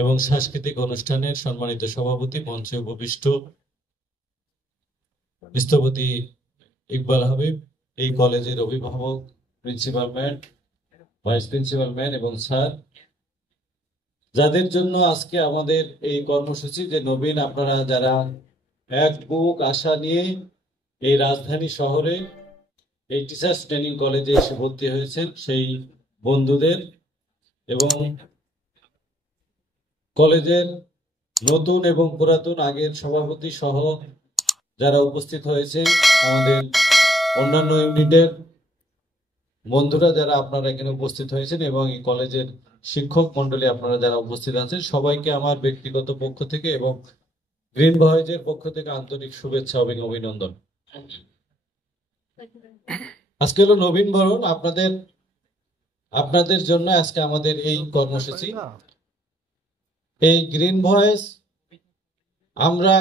এবং সাংস্কৃতিক অনুষ্ঠানের সম্মানিত সভাপতি, মঞ্চে উপবিষ্ট স্থপতি ইকবাল হাবিব, এই কলেজের অভিভাবক, principal ma'am, vice principal ma'am এবং স্যার, যাদের জন্য আজকে আমাদের এই কর্মসূচি, যে নবীন আপনারা যারা এক বুক আশা নিয়ে এই রাজধানী শহরে এই টিচার্স ট্রেনিং কলেজে এসে ভর্তি হয়েছেন, সেই বন্ধুদের এবং কলেজের নতুন এবং পুরাতন আগের সভাপতি সহ যারা উপস্থিত হয়েছে, আমাদের অন্যান্য ইউনিটের বন্ধুরা যারা আপনারা এখানে উপস্থিত হয়েছেন এবং এই কলেজের শিক্ষক মন্ডলী আপনারা যারা উপস্থিত আছেন, সবাইকে আমার ব্যক্তিগত পক্ষ থেকে এবং গ্রিন ভয়েজের পক্ষ থেকে আন্তরিক শুভেচ্ছা এবং অভিনন্দন। আজকে হলো নবীন বরণ, আপনাদের জন্য আজকে আমাদের এই কর্মসূচি। এই গ্রিন ভয়েস আমরা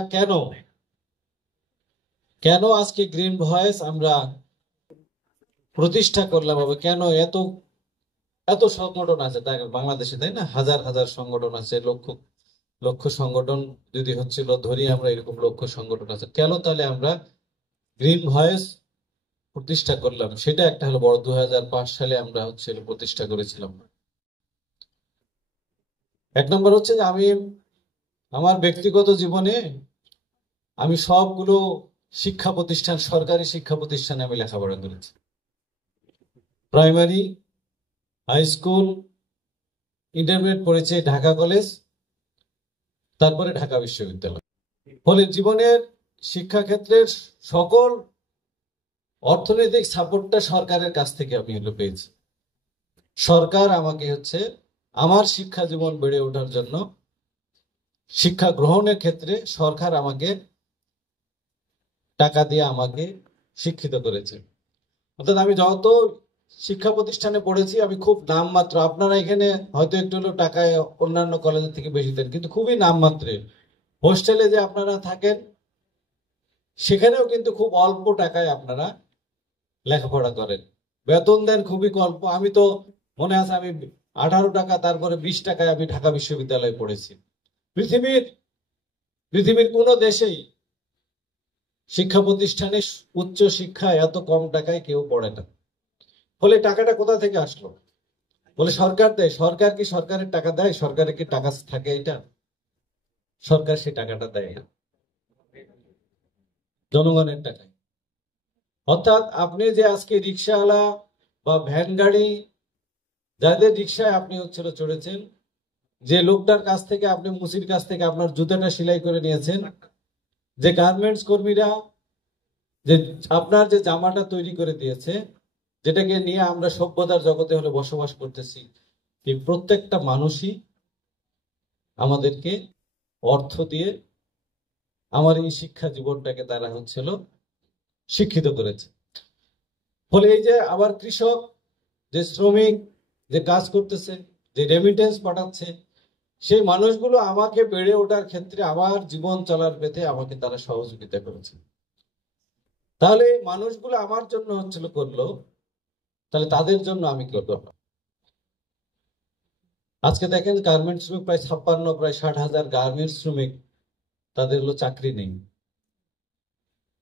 কেন আজকে গ্রিন ভয়েস আমরা প্রতিষ্ঠা করলাম, কেন এত সংগঠন আছে বাংলাদেশে, তাই না? হাজার হাজার সংগঠন আছে, লক্ষ লক্ষ সংগঠন যদি হচ্ছিল ধরি আমরা, এরকম লক্ষ সংগঠন আছে। কেন তাহলে আমরা গ্রিন ভয়েস প্রতিষ্ঠা করলাম? সেটা একটা হলো বড়, 2005 সালে আমরা প্রতিষ্ঠা করেছিলাম। এক নম্বর হচ্ছে যে আমি আমার ব্যক্তিগত জীবনে আমি সবগুলো শিক্ষা প্রতিষ্ঠান, সরকারি শিক্ষা প্রতিষ্ঠানে আমি লেখাপড়া করেছি। প্রাইমারি, হাই স্কুল, ইন্টারমিডিয়েট পড়েছে ঢাকা কলেজ, তারপরে ঢাকা বিশ্ববিদ্যালয়। ফলে জীবনের শিক্ষা ক্ষেত্রের সকল অর্থনৈতিক সাপোর্টটা সরকারের কাছ থেকে আমি পেয়েছি। সরকার আমাকে আমার শিক্ষা জীবন বেড়ে ওঠার জন্য, শিক্ষা গ্রহণের ক্ষেত্রে সরকার আমাকে টাকা দিয়ে আমাকে শিক্ষিত করেছে। অর্থাৎ আমি যত শিক্ষা প্রতিষ্ঠানে পড়েছি আমি খুব নামমাত্র, আপনারা এখানে হয়তো একটু হলেও টাকায় অন্যান্য কলেজের থেকে বেশি দেন, কিন্তু খুবই নামমাত্রে। হোস্টেলে যে আপনারা থাকেন সেখানেও কিন্তু খুব অল্প টাকায় আপনারা লেখাপড়া করেন, বেতন দেন খুবই অল্প। আমি তো মনে আছে আমি 18 টাকা, তারপরে 20 টাকায় আমি ঢাকা বিশ্ববিদ্যালয়ে পড়েছি। পৃথিবীর কোনো দেশেই শিক্ষা প্রতিষ্ঠানে উচ্চ শিক্ষা এত কম টাকায় কেউ পড়ে না। ফলে টাকাটা কোথা থেকে আসলো? বলে সরকার দেয়। সরকার কি সরকারের টাকা দেয়? সরকারের কি টাকা থাকে? এটা সরকার সেই টাকাটা দেয় না, জনগণের টাকায়। অর্থাৎ আপনি যে আজকে রিক্সাওয়ালা বা ভ্যান গাড়ি, যাদের রিক্সায় আপনি চড়েছেন, যে লোকটার কাছ থেকে, আপনি মুসির কাছ থেকে আপনার জুতাটা সেলাই করে নিয়েছেন, যে গার্মেন্টস কর্মীরা যে আপনার যে জামাটা তৈরি করে দিয়েছে, যেটাকে নিয়ে আমরা সভ্যতার জগতে হলে বসবাস করতেছি, এই প্রত্যেকটা মানুষই আমাদেরকে অর্থ দিয়ে আমার এই শিক্ষা জীবনটাকে তারা শিক্ষিত করেছে। ফলে এই যে আবার কৃষক, যে শ্রমিক, যে কাজ করতেছে, যে রেমিটেন্স পাঠাচ্ছে, সেই মানুষগুলো আমাকে বেড়ে ওঠার ক্ষেত্রে, আমার জীবন চলার পথে আমাকে তারা সহযোগিতা করেছে। তাহলে এই মানুষগুলো আমার জন্য করলো, তাহলে তাদের জন্য আমি করবো। আজকে দেখেন গার্মেন্টস শ্রমিক প্রায় 60,000 গার্মেন্টস শ্রমিক, তাদের চাকরি নেই।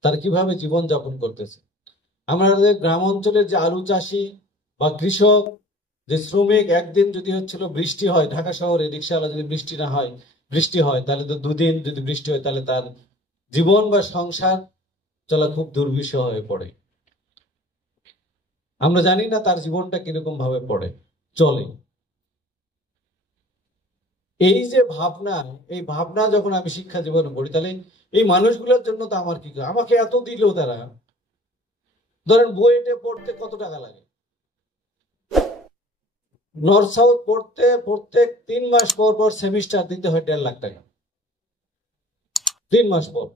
তারা কিভাবে জীবন যাপন করতেছে? আমাদের গ্রাম অঞ্চলের যে আলু চাষি বা কৃষক, যে শ্রমিক, একদিন যদি বৃষ্টি হয়, ঢাকা শহরে রিক্সাওয়ালা যদি বৃষ্টি হয় তাহলে তো দুদিন যদি বৃষ্টি হয় তাহলে তার জীবন বা সংসার চলা খুব দুর্বিষহ হয়ে পড়ে। আমরা জানি না তার জীবনটা কিরকম ভাবে চলে। এই যে ভাবনা, এই ভাবনা যখন আমি শিক্ষা জীবনে পড়ি, তাহলে এই মানুষগুলোর জন্য তো আমার কি, আমাকে এত দিল তারা। ধরেন বুয়েটে পড়তে কত টাকা লাগে? নর্থ সাউথ পড়তে প্রত্যেক 3 মাস পর পর সেমিস্টার দিতে হয় 1.5 লাখ টাকা, 3 মাস পর।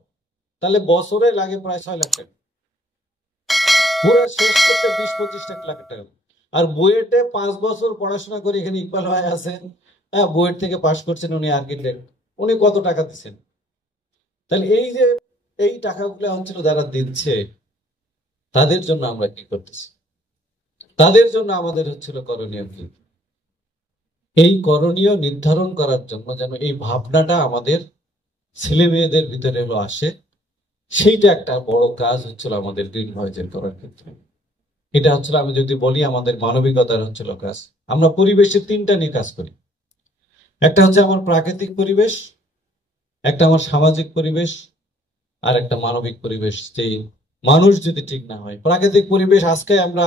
তাহলে বছরে লাগে প্রায় 6 লাখ টাকা, পুরো শেষ করতে 20-25 লাখ টাকা। আর বুয়েটে 5 বছর পড়াশোনা করে, এখানে ইকবাল ভাই আছেন, হ্যাঁ, বুয়েট থেকে পাশ করছেন, উনি আর্কিটেক্ট, উনি কত টাকা দিচ্ছেন? তাহলে এই যে এই টাকাগুলো যারা দিচ্ছে, তাদের জন্য আমরা কি করতেছি? তাদের জন্য আমাদের করণীয় কি? এই করণীয় নির্ধারণ করার জন্য যেন এই ভাবনাটা আমাদের ছেলে মেয়েদের ভিতরে আসে, সেইটা একটা বড় কাজ হচ্ছিল আমাদের গ্রিন ভয়েসের করার ক্ষেত্রে। এটা হচ্ছিল, আমি যদি বলি, আমাদের মানবিকতার হচ্ছিল কাজ। আমরা পরিবেশের তিনটা নিয়ে কাজ করি। একটা হচ্ছে আমার প্রাকৃতিক পরিবেশ, একটা আমার সামাজিক পরিবেশ, আর একটা মানবিক পরিবেশ। যে মানুষ যদি ঠিক না হয়, প্রাকৃতিক পরিবেশ, আজকে আমরা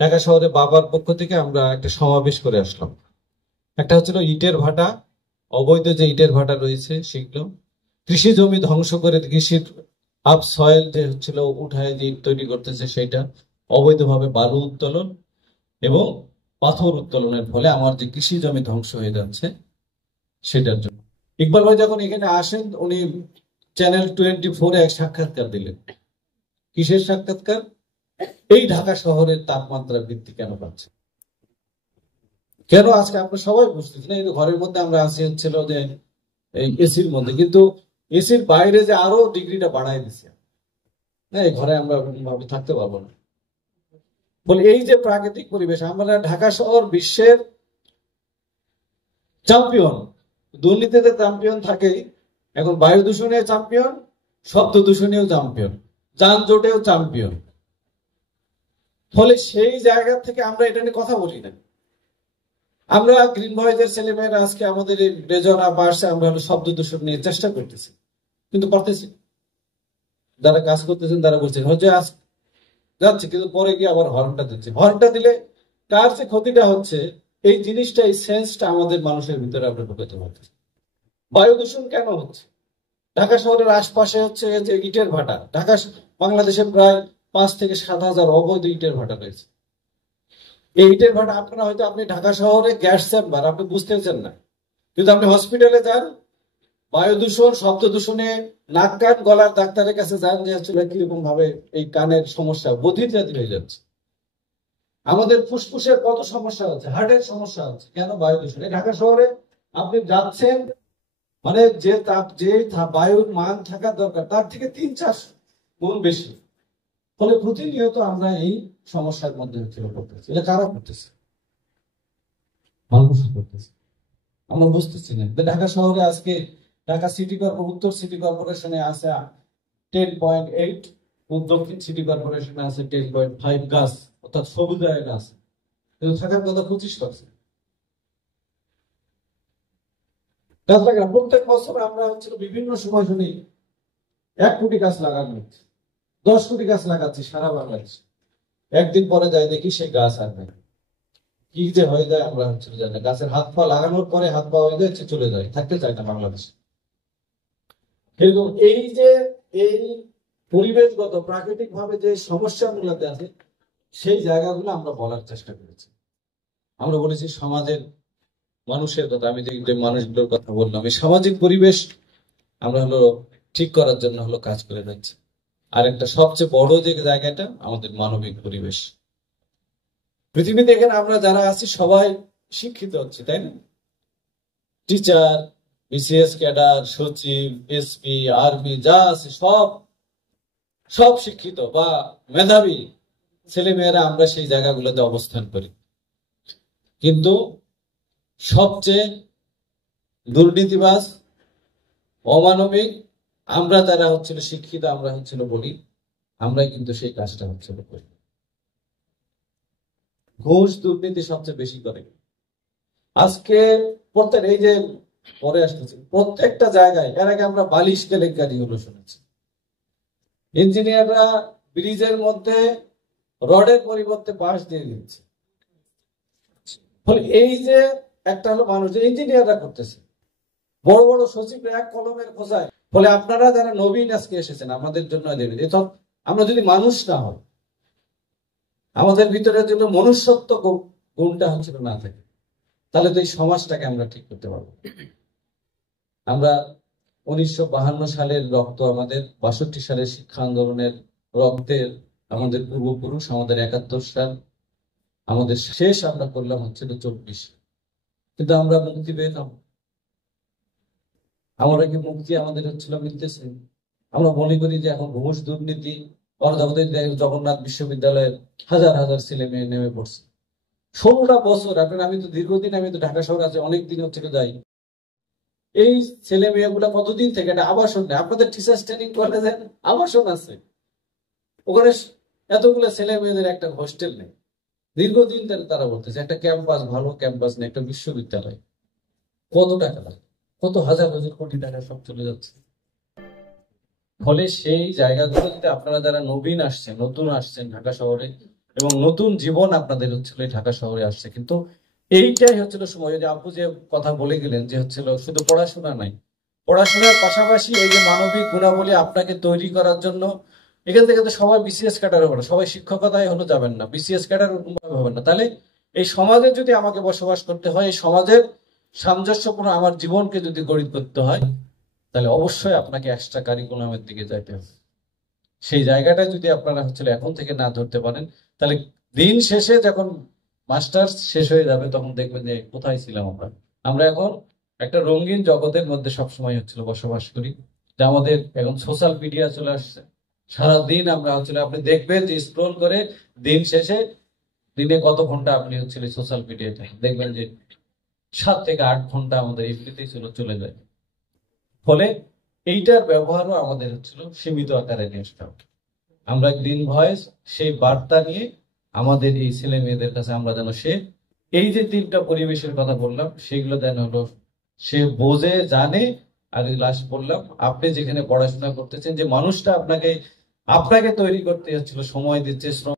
ঢাকা শহরে বাবার পক্ষ থেকে আমরা একটা সমাবেশ করে আসলাম। একটা হচ্ছিল ইটের ভাটা, অবৈধ যে ইটের ভাটা রয়েছে সেগুলো, কৃষি জমি ধ্বংস করে কৃষির আপ সয়েল যে হচ্ছিল উঠায় যে ইট তৈরি করতেছে সেটা, অবৈধভাবে বালু উত্তোলন এবং পাথর উত্তোলনের ফলে আমার যে কৃষি জমি ধ্বংস হয়ে যাচ্ছে সেটার জন্য। ইকবাল ভাই যখন এখানে আসেন, উনি চ্যানেল 24-এ এক সাক্ষাৎকার দিলেন। কিসের সাক্ষাৎকার? এই ঢাকা শহরের তাপমাত্রা বৃদ্ধি কেন পাচ্ছে, কেন আজকে আমরা সবাই বুঝতেছি না। এই ঘরের মধ্যে আমরা আছি হচ্ছিল যে এই এসির মধ্যে, কিন্তু এসির বাইরে যে আরো ডিগ্রিটা বাড়াই দিচ্ছে, এই ঘরে আমরা ভাবে থাকতে পারবো না। বলে এই যে প্রাকৃতিক পরিবেশ, আমরা ঢাকা শহর বিশ্বের চ্যাম্পিয়ন, দুর্নীতিতে চ্যাম্পিয়ন থাকে, এখন বায়ু দূষণে চ্যাম্পিয়ন, শব্দ দূষণেও চ্যাম্পিয়ন, যানজটেও চ্যাম্পিয়ন। ফলে সেই জায়গা থেকে আমরা এটা নিয়ে কথা বলি না। আমরা গ্রিন ভয়েসের ছেলেমেয়েরা আজকে আমাদের এই রেজনা বাসে আমরা শব্দ দূষণ নিয়ে চেষ্টা করতেছি, কিন্তু পারতেছি। যারা কাজ করতেছেন তারা বলছেন হচ্ছে আজ যাচ্ছে, কিন্তু পরে গিয়ে আবার হর্নটা দিচ্ছে। হর্নটা দিলে কার যে ক্ষতিটা হচ্ছে, এই জিনিসটা, এই সেন্সটা আমাদের মানুষের ভিতরে আমরা ঢুকাতে পারতেছি। বায়ু দূষণ কেন হচ্ছে? ঢাকা শহরের আশপাশে হচ্ছে যে ইটের ভাটা, বাংলাদেশে প্রায় 5,000-7,000 অবৈধ ইটের ভাটা রয়েছে। এই ইটের ভাটা, আপনারা হয়তো, আপনি ঢাকা শহরে গ্যাস চেম্বার আপনি বুঝতেছেন না, কিন্তু আপনি হসপিটালে যান, বায়ু দূষণ, শব্দ দূষণে নাক কান গলার ডাক্তারের কাছে যান, যে আসলে কিরকম ভাবে এই কানের সমস্যা বধির জাতি হয়ে যাচ্ছে। আমাদের ফুসফুসের কত সমস্যা হচ্ছে, হার্টের সমস্যা হচ্ছে, কেন? বায়ু দূষণে। ঢাকা শহরে আপনি যাচ্ছেন, মানে যে বায়ুর মান থাকার দরকার তার থেকে 3-4 গুণ বেশি। ফলে প্রতিনিয়ত আমরা এই সমস্যার মধ্যে পড়তেছি। এটা কারা করতেছে? মানুষ করতেছে, আমরা বুঝতেছি না। ঢাকা শহরে আজকে ঢাকা সিটি কর্পোরেশন, উত্তর সিটি কর্পোরেশনে আছে 10.8, দক্ষিণ সিটি কর্পোরেশনে আছে 10.5 গাছ, অর্থাৎ সবুজায়ন আছে, কিন্তু থাকার কথা 25%। গাছ লাগান প্রত্যেক বছর আমরা হচ্ছে বিভিন্ন সময় শুনি 1 কোটি গাছ লাগানো হচ্ছে, 10 কোটি গাছ লাগাচ্ছি সারা বাংলাদেশে। একদিন পরে যাই দেখি সেই গাছ আর নেই। কি যে হয়ে যায় আমরা হচ্ছে জানি না। গাছের হাত পা লাগানোর পরে হাত পা হয়ে যাচ্ছে, চলে যায়, থাকতে চায় না বাংলাদেশে। এবং এই যে এই পরিবেশগত প্রাকৃতিক ভাবে যে সমস্যাগুলোতে আছে, সেই জায়গাগুলো আমরা বলার চেষ্টা করেছি। আমরা বলেছি সমাজের মানুষের কথা, আমি যে মানুষগুলোর কথা বললাম, এই সামাজিক পরিবেশ আমরা ঠিক করার জন্য কাজ করে যাচ্ছি। আর একটা সবচেয়ে বড় যে জায়গাটা, আমাদের মানবিক পরিবেশ। পৃথিবীতে এখানে আমরা যারা আছি সবাই শিক্ষিত হচ্ছে, তাই না? টিচার, বিসিএস ক্যাডার, সচিব, এসপি, আর্মি, যা আছে সব শিক্ষিত বা মেধাবী ছেলে মেয়েরা আমরা সেই জায়গাগুলোতে অবস্থান করি। কিন্তু সবচেয়ে দুর্নীতিবাজ, অমানবিক আমরা যারা শিক্ষিত, আমরা বলি, আমরা কিন্তু সেই কাজটা করি। ঘুষ দুর্নীতি সবচেয়ে বেশি করে। আজকে প্রত্যেক, এই যে পরে আসতেছে, প্রত্যেকটা জায়গায়, এর আগে আমরা বালিশ কেলেঙ্কারি শুনেছি। ইঞ্জিনিয়াররা ব্রিজের মধ্যে রডের পরিবর্তে বাঁশ দিয়ে দিচ্ছে। ফলে এই যে একটা মানুষ, যে ইঞ্জিনিয়াররা করতেছে, বড় বড় সচিব এক কলমের খোঁজায়। ফলে আপনারা যারা নবীন আজকে এসেছেন, আমাদের জন্য দেবেন। আমরা যদি মানুষ না হই, আমাদের ভিতরে যদি মনুষ্যত্ব গুণটা না থাকে, তাহলে তো এই সমাজটাকে আমরা ঠিক করতে পারবো। আমরা 1952 সালের রক্ত, আমাদের 62 সালের শিক্ষা আন্দোলনের রক্তের, আমাদের পূর্বপুরুষ, আমাদের 71 সাল, আমাদের শেষ আমরা করলাম 24, কিন্তু আমরা মুক্তি পেলাম। আমরা কি মুক্তি আমাদের মিলতেছে? আমরা মনে করি যে এখন ঘুষ দুর্নীতি, জগন্নাথ বিশ্ববিদ্যালয়ের হাজার হাজার ছেলে মেয়ে নেমে পড়ছে। 16টা বছর আপনার, আমি তো দীর্ঘদিন, আমি তো ঢাকা শহরে আছে অনেক দিন হচ্ছে যাই। এই ছেলে মেয়েগুলা কতদিন থেকে একটা আবাসন নেই, আপনাদের টিচার্স ট্রেনিং কলেজে আবাসন আছে, ওখানে এতগুলো ছেলে মেয়েদের একটা হোস্টেল নেই। দীর্ঘদিন ধরে তারা বলতেছে একটা ক্যাম্পাস, ভালো ক্যাম্পাস নেই, একটা বিশ্ববিদ্যালয়। কত টাকা লাগে, কত হাজার হাজার কোটি টাকা সব চলে যাচ্ছে। ফলে সেই জায়গাগুলো যদি আপনারা যারা নবীন আসছেন, নতুন আসছেন ঢাকা শহরে, এবং নতুন জীবন আপনাদের হচ্ছিল এই ঢাকা শহরে আসছে, কিন্তু এইটাই হচ্ছিল সময়। যে আপু যে কথা বলে গেলেন যে হচ্ছিল শুধু পড়াশোনা নাই, পড়াশোনার পাশাপাশি এই যে মানবিক গুণাবলী আপনাকে তৈরি করার জন্য, এখান থেকে তো সবাই বিসিএস ক্যাডার হবে না, সবাই শিক্ষকতায় হলো যাবেন না, বিসিএস ক্যাডার হবেন না। তাহলে এই সমাজে যদি আমাকে বসবাস করতে হয়, এই সমাজের সামঞ্জস্যপূর্ণ আমার জীবনকে যদি গড়ে করতে হয়, তাহলে অবশ্যই আপনাকে এক্সট্রা কারিকুলামের দিকে যাইতে হবে। সেই জায়গাটা যদি আপনারা হচ্ছিল এখন থেকে না ধরতে পারেন, তাহলে দিন শেষে যখন মাস্টার্স শেষ হয়ে যাবে তখন দেখবেন যে কোথায় ছিলাম আমরা। আমরা এখন একটা রঙিন জগতের মধ্যে সবসময় হচ্ছিল বসবাস করি, যে আমাদের এখন সোশ্যাল মিডিয়া চলে আসছে। সারাদিন আমরা হচ্ছিল, আপনি দেখবেন যে স্ক্রোল করে দিন শেষে দিনে কত ঘন্টা আপনি হচ্ছিল সোশ্যাল মিডিয়াতে, দেখবেন যে 7 থেকে 8 ঘন্টা আমাদের এমনিতেই চলে যায়। ফলে এইটার ব্যবহারও আমাদের হচ্ছিল সীমিত আকারে নিয়ে আসতে হবে। আমরা গ্রিন ভয়েস সেই বার্তা নিয়ে আমাদের এই ছেলে মেয়েদের কাছে আমরা যেন এই যে 3টা পরিবেশের কথা বললাম সেগুলো যেন হলো সে বোঝে, জানে। আর লাস্ট বললাম, আপনি যেখানে পড়াশোনা করতেছেন, যে মানুষটা আপনাকে আপনাকে তৈরি করতে হচ্ছিল, সময় দিচ্ছে, শ্রম